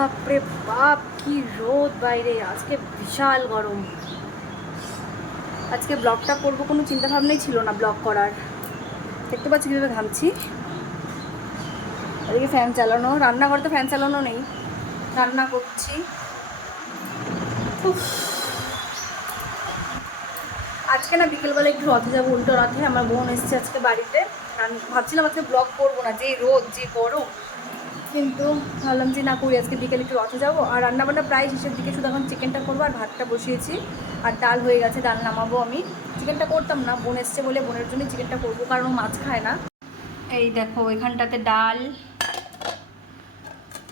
বাপ রে বাপ, কি রোদ বাইরে, আজকে বিশাল গরম। আজকে ব্লগটা করব, কোনো চিন্তা ভাবনাই ছিল না ব্লগ করার। দেখতে পাচ্ছি কীভাবে ঘামছি। এদিকে ফ্যান চালানো, রান্নাঘরে তো ফ্যান চালানো নেই। রান্না করছি। আজকে না বিকেলবেলা একটু রথে যাব, উল্টো রথে। আমার বোন এসছে আজকে বাড়িতে। ভাবছিলাম আজকে ব্লগ করব না, যে রোদ, যে গরম। কিন্তু ভাবলাম যে না, করি, আজকে বিকেলে একটু রথে যাব। আর রান্নাবান্না প্রায় শেষের দিকে শুধু এখন চিকেনটা করব আর ভাতটা বসিয়েছি। আর ডাল হয়ে গেছে, ডাল নামাবো আমি। চিকেনটা করতাম না, বোন এসছে বলে বোনের জন্য চিকেনটা করব, কারণ ও মাছ খায় না। এই দেখো, এখানটাতে ডাল,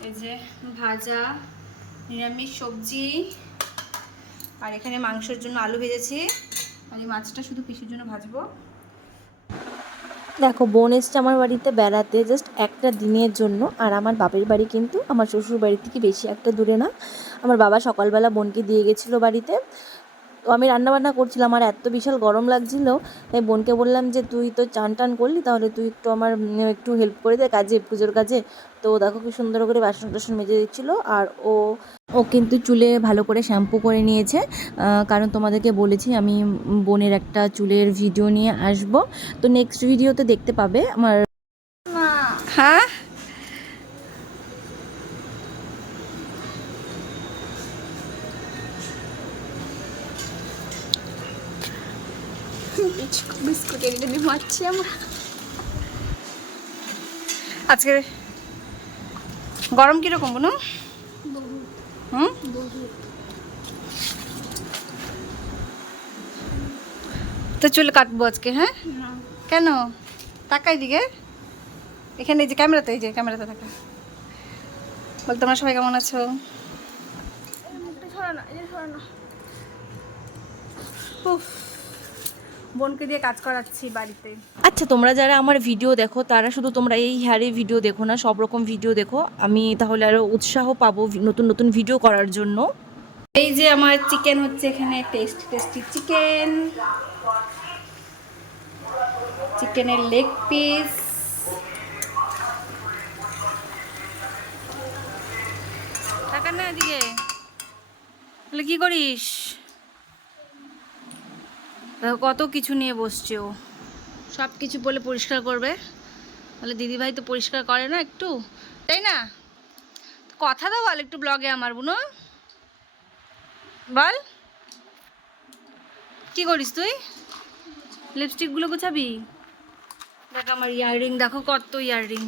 এই যে ভাজা, নিরামিষ সবজি, আর এখানে মাংসের জন্য আলু ভেজেছি। আর এই মাছটা শুধু পিসির জন্য ভাজবো। দেখো, বোন এসছে আমার বাড়িতে বেড়াতে জাস্ট একটা দিনের জন্য। আর আমার বাপের বাড়ি কিন্তু আমার শ্বশুর বাড়ি থেকে বেশি একটা দূরে না। আমার বাবা সকালবেলা বোনকে দিয়ে গেছিল বাড়িতে। তো আমি রান্নাবান্না করছিলাম, আর এত বিশাল গরম লাগছিল, তাই বোনকে বললাম যে, তুই তো চান টান করলি, তাহলে তুই একটু আমার একটু হেল্প করে দে কাজে, পুজোর কাজে। তো দেখো কি সুন্দর করে বাসন টাসন মেজে দিচ্ছিল, আর ও ও কিন্তু চুলে ভালো করে শ্যাম্পু করে নিয়েছে। আহ, কারণ তোমাদেরকে বলেছি আমি বোনের একটা চুলের ভিডিও নিয়ে আসব। তো নেক্সট ভিডিওতে দেখতে পাবে আমার হ্যাঁ? মারছি আমরা। আজকে গরম কীরকম বলুন হুম? তো চুল কাটবো আজকে হ্যাঁ? কেন? তাকাই দিকে। এখানে এই যে ক্যামেরাতে এই যে ক্যামেরাতে থাকা। বল তোমরা সবাই কেমন আছো? উফ, বোনকে দিয়ে কাজ করাচ্ছি বাড়িতে। আচ্ছা তোমরা যারা আমার ভিডিও দেখো তারা শুধু তোমরা এই হেয়ারের ভিডিও দেখো না সব রকম ভিডিও দেখো। আমি তাহলে আরও উৎসাহ পাবো নতুন নতুন ভিডিও করার জন্য। এই যে আমার চিকেন হচ্ছে এখানে টেস্ট টেস্টি চিকেন চিকেনের লেগ পিস টাকা না এদিকে। তাহলে কি করিস? কত কিছু নিয়ে বসছে ও? সব কিছু বলে পরিষ্কার করবে। বলে, দিদিভাই তো পরিষ্কার করে না একটু? তাই না? কথা তো বল একটু ব্লগে আমার, বুনো। বল। কি করিস তুই? লিপস্টিকগুলো গোছাবি? দেখ আমার ইয়াররিং দেখো কত ইয়াররিং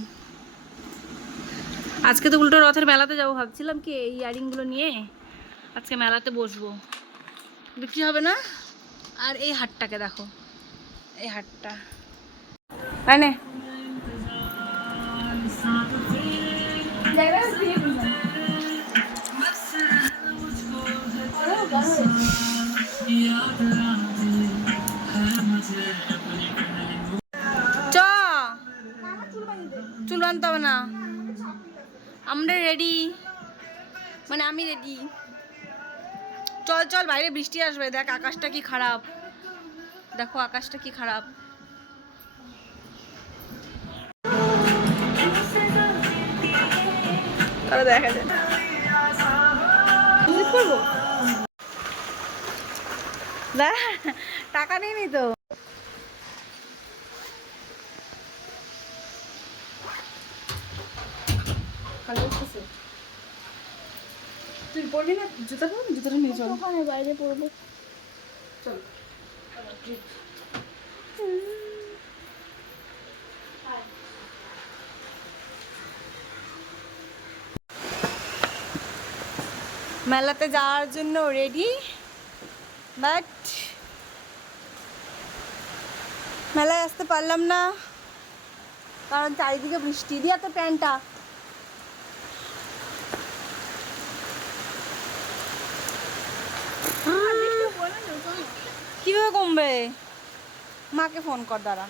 আজকে তো উল্টো রথের মেলাতে যাব ভাবছিলাম কি, এই ইয়াররিংগুলো নিয়ে আজকে মেলাতে বসবো। বিক্রি হবে না? আর এই হাটটাকে দেখো। এই হাটটা। আনে চ। চুল বানতে হবে না। আমরা রেডি মানে আমি রেডি চল চল, বাইরে বৃষ্টি আসবে, দেখ আকাশটা কি খারাপ। দেখো আকাশটা কি খারাপ। তাহলে দেখা যায়? টাকা নিয়ে তো ভালো লাগতেছে? তুই পড়বি না? জুতা পরবি? জুতাটা নিয়ে চল। ওখানে বাইরে পড়ব চল। মেলাতে যাওয়ার জন্য রেডি বাট মেলায় আসতে পারলাম না কারণ চারিদিকে বৃষ্টি। দিয়ে তো প্যান্টটা। কীভাবে কমবে? মাকে ফোন কর দাঁড়া।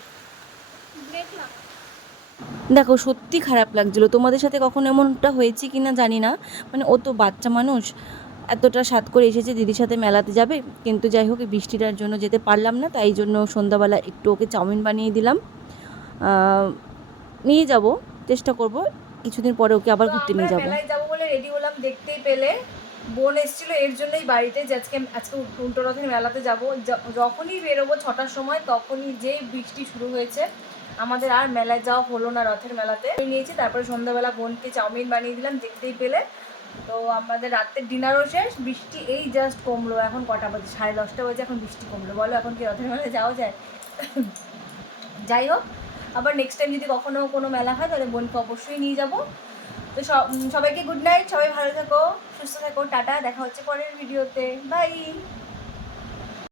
দেখো সত্যি খারাপ লাগছিল। তোমাদের সাথে কখনো এমনটা হয়েছে কি না জানি না। মানে ও তো বাচ্চা মানুষ। এতটা সাত করে এসেছে দিদির সাথে মেলাতে যাবে। কিন্তু যাই হোক বৃষ্টিটার জন্য যেতে পারলাম না। তাই জন্য সন্ধ্যাবেলা একটু ওকে চাউমিন বানিয়ে দিলাম। নিয়ে যাব চেষ্টা করব। কিছুদিন পরে ওকে আবার ঘুরতে নিয়ে যাব। যাব বলে রেডি হলাম দেখতেই পেলে। বোন এসেছিল, এর জন্যই বাড়িতে যে আজকে আজকে উল্টো রথের মেলাতে যাব। যখনই বেরোবো ছটার সময়, তখনই যেই বৃষ্টি শুরু হয়েছে, আমাদের আর মেলায় যাওয়া হলো না রথের মেলাতে। নিয়েছি, তারপরে সন্ধ্যাবেলা বোনকে চাউমিন বানিয়ে দিলাম, দেখতেই পেলে। তো আমাদের রাতের ডিনারও শেষ, বৃষ্টি এই জাস্ট কমলো। এখন কটা বাজে? সাড়ে দশটা বাজে, এখন বৃষ্টি কমলো। বলো, এখন কি রথের মেলায় যাওয়া যায়? যাই হোক, আবার নেক্সট টাইম যদি কখনো কোনো মেলা হয়, তাহলে বোনকে অবশ্যই নিয়ে যাব। তো সব সবাইকে গুড নাইট সবাই ভালো থাকো, সুস্থ থাকো, টাটা, দেখা হচ্ছে পরের ভিডিওতে বাই